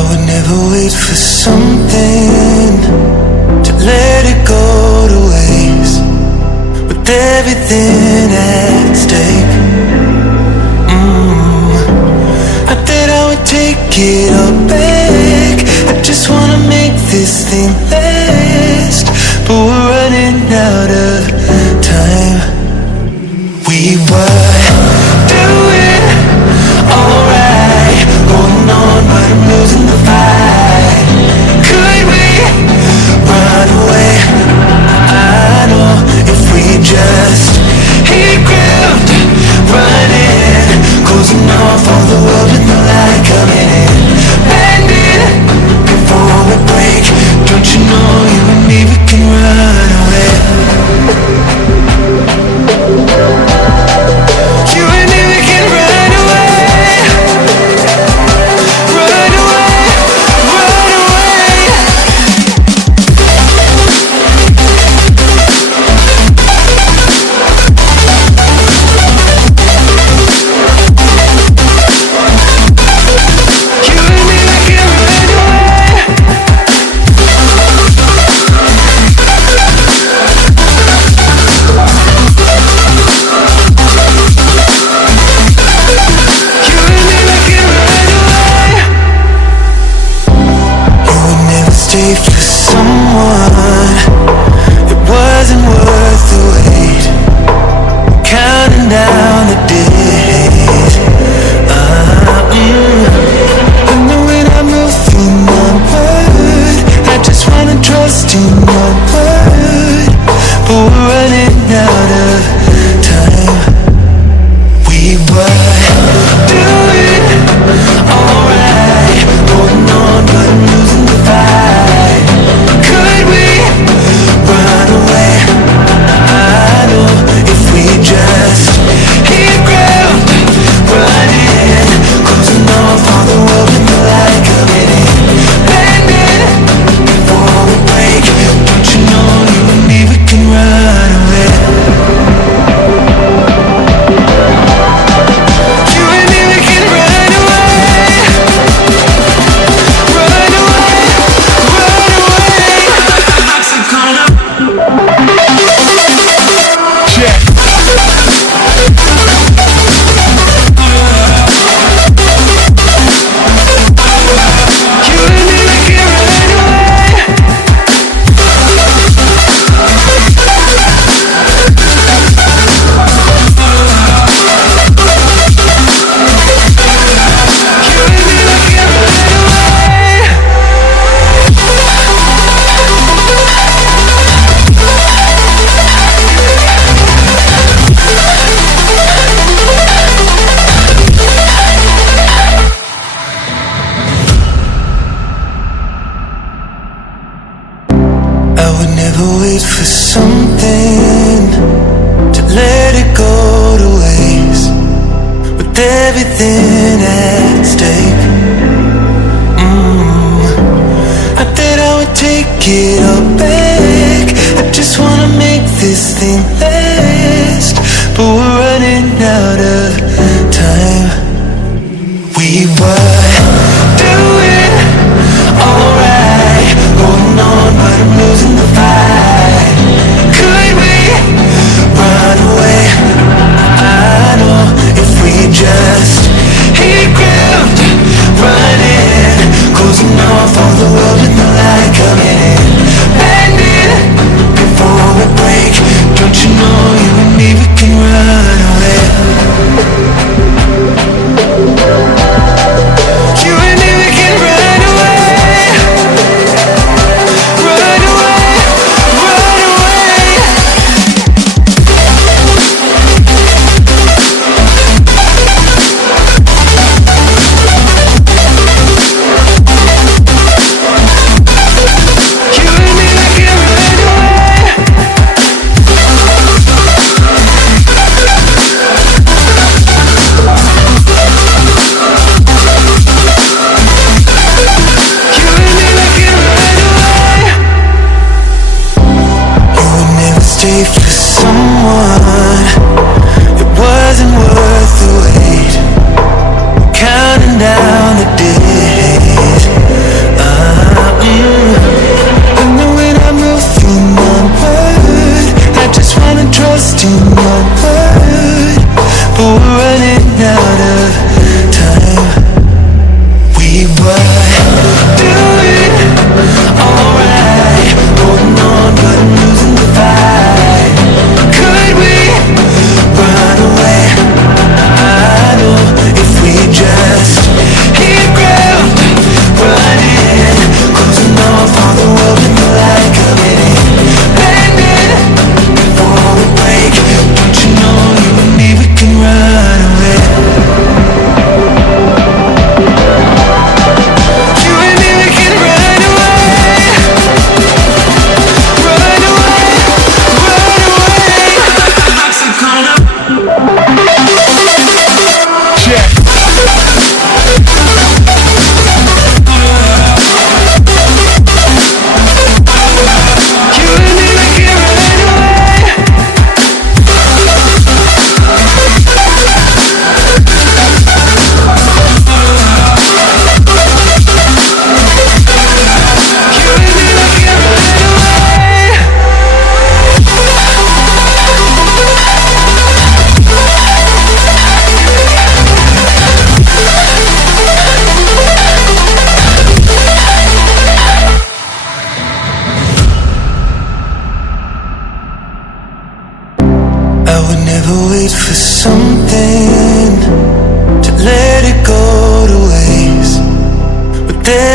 I would never wait for something to let it go to waste, with everything at stake. I thought I would take it all back. I just wanna make this thing last, but we're running out of time. We were doing alright, going on, but I'm losing the fight. Could we run away? I know if we just hit ground running, closing off all the world with no light coming in, bending before we break. Don't you know you and me, we can run away. You and me, we can run away. Run away, run away. You and me, we can run away. You and me, we can run away. You would never stay for someone that wasn't worth the wait. Counting down the days. And then when I move through my word, I just wanna trust in your word, but we're running out of time. We were doing alright, holding on, but I'm losing the fight. Could we run away? I know if we just hit ground running, closing off all the world with the light coming in, bending before we break. Don't you know you and me, we can run away. You and me, we can run away. Run away, run away. Check. You and me, we can run away. You and me, we can run away. I would never wait for something to let it go to waste, with everything at stake. I thought I would take it all back. I just wanna make this thing last, but we're running out of time. We were doing alright, holding on, but I'm losing the fight. Could we run away? I know if we just hit ground running, closing off all the world with no light coming in, bending before we break. Don't you know you and me, we can run away.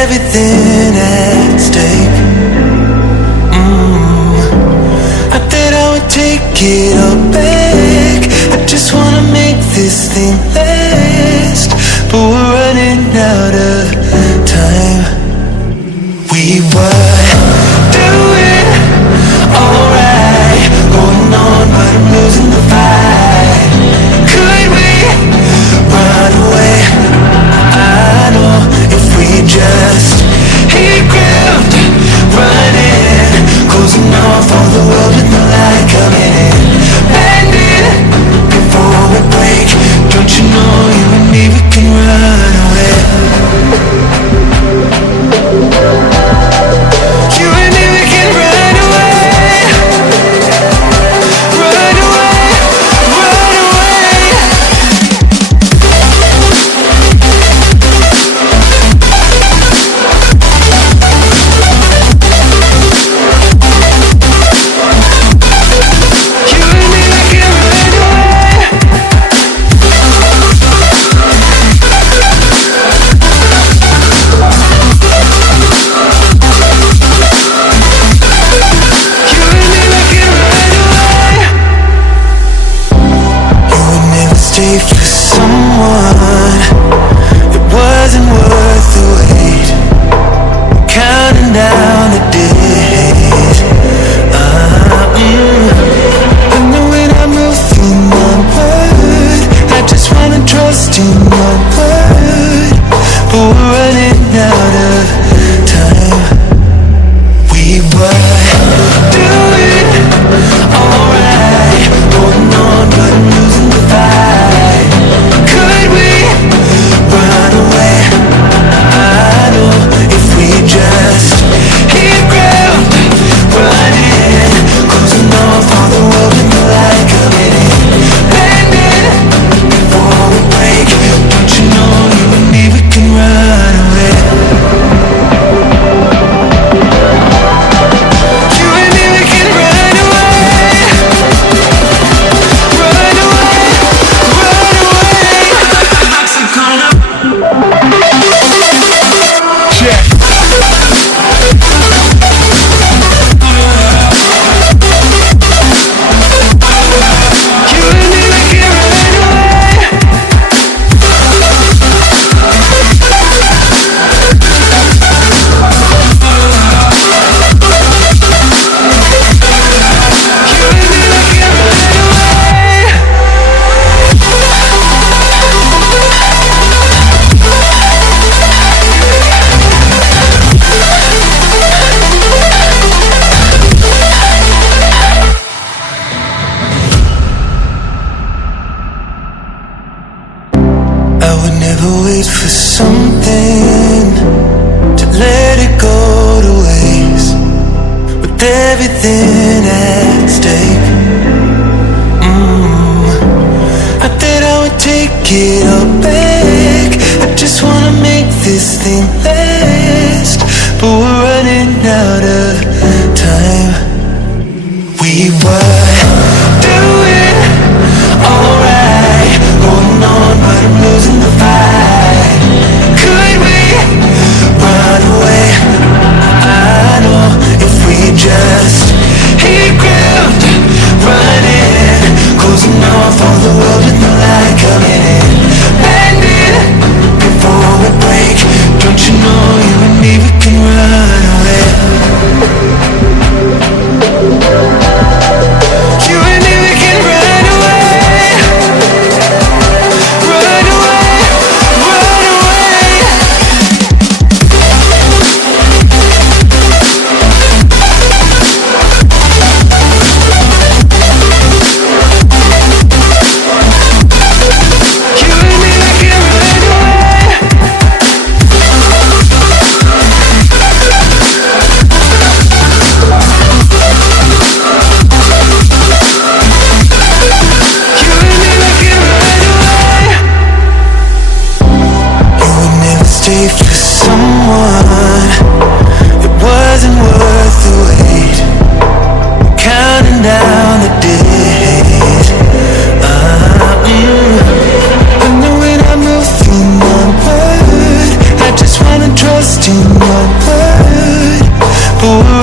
everything at stake. I thought I would take it all back. I just wanna make this thing last, but we're running out of time. We were doing alright, going on, but I'm losing the fight. Could we run away? I know if we just hit ground running, closing off all the world with the light coming in, bending before we break. Don't you know you and me, we can run away. You and me, we can run away. Run away, run away. You and me, we can run away. You and me, we can run away. You would never stay for someone that wasn't worth the wait. Counting down the days. And then when I move in my word, I just wanna trust in your word, but we're running out of time. We were doing alright, holding on, but I'm losing the fight. Could we run away? I know if we just hit ground running, closing off all the world with the light coming in, bending before we break. Don't you know you and me, we can run away. You and me, we can run away. Run away, run away. Check. You and me, we can run away. You and me, we can run away. I would never wait for something to let it go to waste, with everything at stake. I thought I would take it all back. I just wanna make this thing last, but we're running out of time. We were doing alright, holding on, but I'm losing the fight. Could we run away? I know if we just hit ground running, closing off all the world with the light coming in, bending before we break. Don't you know you and me, we can run away. You and me, we can run away. Run away, run away. You and me, we can run away. You and me, we can run away. You would never stay for someone that wasn't worth the wait. Counting down the days. And then when I move in my word, I just wanna trust trust in your word, but we're